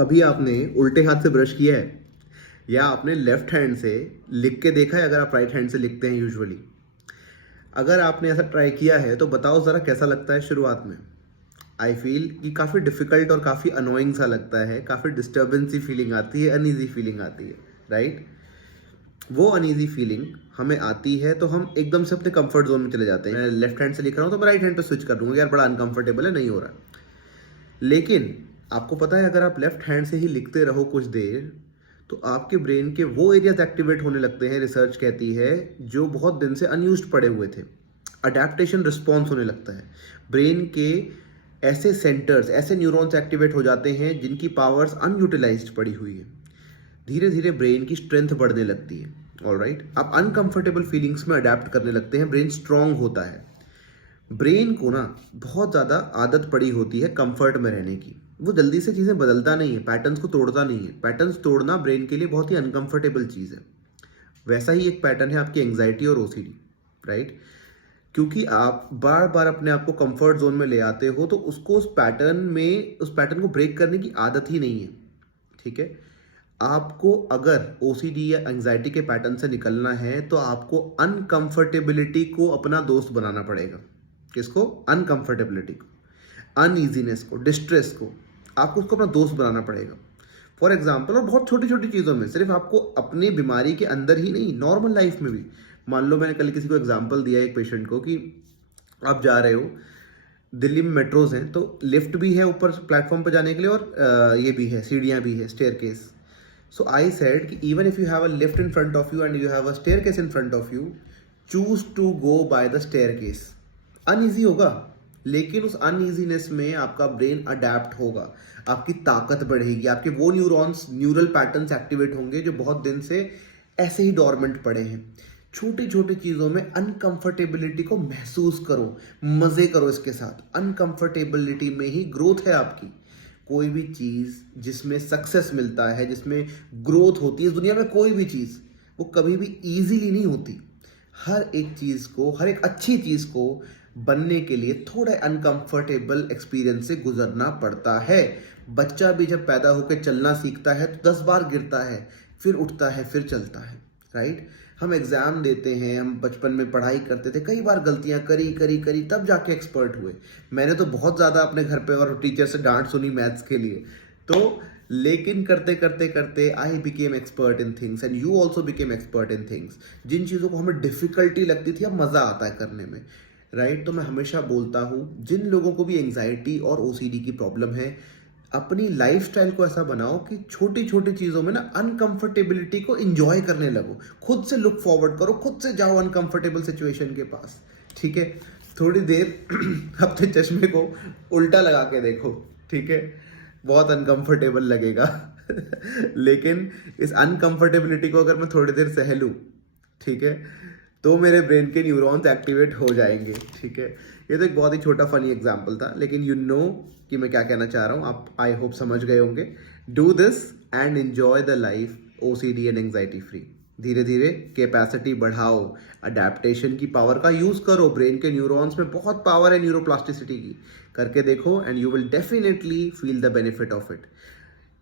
कभी आपने उल्टे हाथ से ब्रश किया है या आपने लेफ्ट हैंड से लिख के देखा है अगर आप राइट हैंड से लिखते हैं यूजुअली? अगर आपने ऐसा ट्राई किया है तो बताओ ज़रा कैसा लगता है शुरुआत में? आई फील कि काफ़ी डिफ़िकल्ट और काफ़ी अनोइंग सा लगता है, काफ़ी डिस्टर्बेंस सी फीलिंग आती है, अनईज़ी फीलिंग आती है, राइट? वो अनईज़ी फीलिंग हमें आती है तो हम एकदम से अपने कंफर्ट जोन में चले जाते हैं। मैं लेफ्ट हैंड से लिख रहा हूँ तो मैं राइट हैंड पे स्विच कर दूंगा, यार बड़ा अनकंफर्टेबल है, नहीं हो रहा। लेकिन आपको पता है अगर आप लेफ्ट हैंड से ही लिखते रहो कुछ देर तो आपके ब्रेन के वो एरियाज एक्टिवेट होने लगते हैं, रिसर्च कहती है, जो बहुत दिन से अनयूज्ड पड़े हुए थे। अडेप्टेशन रिस्पॉन्स होने लगता है। ब्रेन के ऐसे सेंटर्स, ऐसे न्यूरॉन्स एक्टिवेट हो जाते हैं जिनकी पावर्स अनयूटिलाइज्ड पड़ी हुई है। धीरे धीरे ब्रेन की स्ट्रेंथ बढ़ने लगती है। ऑलराइट, आप अनकंफर्टेबल फीलिंग्स में अडेप्ट करने लगते हैं, ब्रेन स्ट्रांग होता है। ब्रेन को ना बहुत ज़्यादा आदत पड़ी होती है कंफर्ट में रहने की। वो जल्दी से चीज़ें बदलता नहीं है, पैटर्न्स को तोड़ता नहीं है। पैटर्न्स तोड़ना ब्रेन के लिए बहुत ही अनकंफर्टेबल चीज़ है। वैसा ही एक पैटर्न है आपकी एंग्जाइटी और ओसीडी, राइट? क्योंकि आप बार बार अपने आप को कंफर्ट जोन में ले आते हो तो उसको उस पैटर्न को ब्रेक करने की आदत ही नहीं है। ठीक है, आपको अगर ओसीडी या एंग्जाइटी के पैटर्न से निकलना है तो आपको अनकंफर्टेबिलिटी को अपना दोस्त बनाना पड़ेगा। किसको? अनकंफर्टेबिलिटी को, अनईजीनेस को, डिस्ट्रेस को। आपको उसको अपना दोस्त बनाना पड़ेगा। फॉर एग्जाम्पल, और बहुत छोटी छोटी चीज़ों में, सिर्फ आपको अपनी बीमारी के अंदर ही नहीं, नॉर्मल लाइफ में भी। मान लो मैंने कल किसी को एग्जाम्पल दिया एक पेशेंट को कि आप जा रहे हो, दिल्ली में मेट्रोज हैं तो लिफ्ट भी है ऊपर प्लेटफॉर्म पर जाने के लिए, और ये भी है, सीढ़ियाँ भी है, स्टेयरकेस। So I said कि even if you have a lift in front of you and you have a staircase in front of you, choose to go by the staircase. Uneasy होगा, लेकिन उस अनईजीनेस में आपका brain adapt होगा, आपकी ताकत बढ़ेगी, आपके वो न्यूरॉन्स, न्यूरल पैटर्न्स एक्टिवेट होंगे जो बहुत दिन से ऐसे ही डॉर्मेंट पड़े हैं। छोटी छोटी चीज़ों में अनकंफर्टेबिलिटी को महसूस करो, मज़े करो इसके साथ। अनकंफर्टेबिलिटी में ही ग्रोथ है आपकी। कोई भी चीज़ जिसमें सक्सेस मिलता है, जिसमें ग्रोथ होती है, दुनिया में कोई भी चीज़ वो कभी भी इजीली नहीं होती। हर एक चीज़ को, हर एक अच्छी चीज़ को बनने के लिए थोड़ा अनकंफर्टेबल एक्सपीरियंस से गुजरना पड़ता है। बच्चा भी जब पैदा होकर चलना सीखता है तो 10 बार गिरता है, फिर उठता है, फिर चलता है, राइट? हम एग्ज़ाम देते हैं, हम बचपन में पढ़ाई करते थे, कई बार गलतियां करी करी करी तब जाके एक्सपर्ट हुए। मैंने तो बहुत ज़्यादा अपने घर पे और टीचर से डांट सुनी मैथ्स के लिए। तो लेकिन करते करते करते I became expert in things and you also became expert in things. जिन चीज़ों को हमें डिफ़िकल्टी लगती थी अब मज़ा आता है करने में, राइट? तो मैं हमेशा बोलता हूँ जिन लोगों को भी एंग्जाइटी और ओसीडी की प्रॉब्लम है, अपनी लाइफस्टाइल को ऐसा बनाओ कि छोटी छोटी चीज़ों में ना अनकंफर्टेबिलिटी को एंजॉय करने लगो। खुद से लुक फॉरवर्ड करो, खुद से जाओ अनकंफर्टेबल सिचुएशन के पास। ठीक है, थोड़ी देर अपने चश्मे को उल्टा लगा के देखो, ठीक है? बहुत अनकंफर्टेबल लगेगा लेकिन इस अनकंफर्टेबिलिटी को अगर मैं थोड़ी देर सह लूँ, ठीक है, तो मेरे ब्रेन के न्यूरॉन्स एक्टिवेट हो जाएंगे। ठीक है, ये तो एक बहुत ही छोटा फनी एग्जांपल था, लेकिन यू नो कि मैं क्या कहना चाह रहा हूँ। आप आई होप समझ गए होंगे। Do this and enjoy the life OCD and anxiety free. धीरे धीरे कैपेसिटी बढ़ाओ, अडेप्टेशन की पावर का यूज़ करो। ब्रेन के न्यूरॉन्स में बहुत पावर है न्यूरोप्लास्टिसिटी की। करके देखो and you will definitely feel the benefit of it.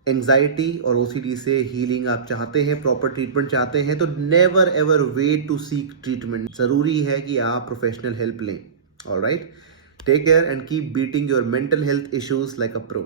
Anxiety और ओसीडी से हीलिंग आप चाहते हैं, प्रॉपर ट्रीटमेंट चाहते हैं, तो never ever wait to seek treatment. जरूरी है कि आप प्रोफेशनल हेल्प लें। Alright, take care and keep beating your mental health issues like a pro.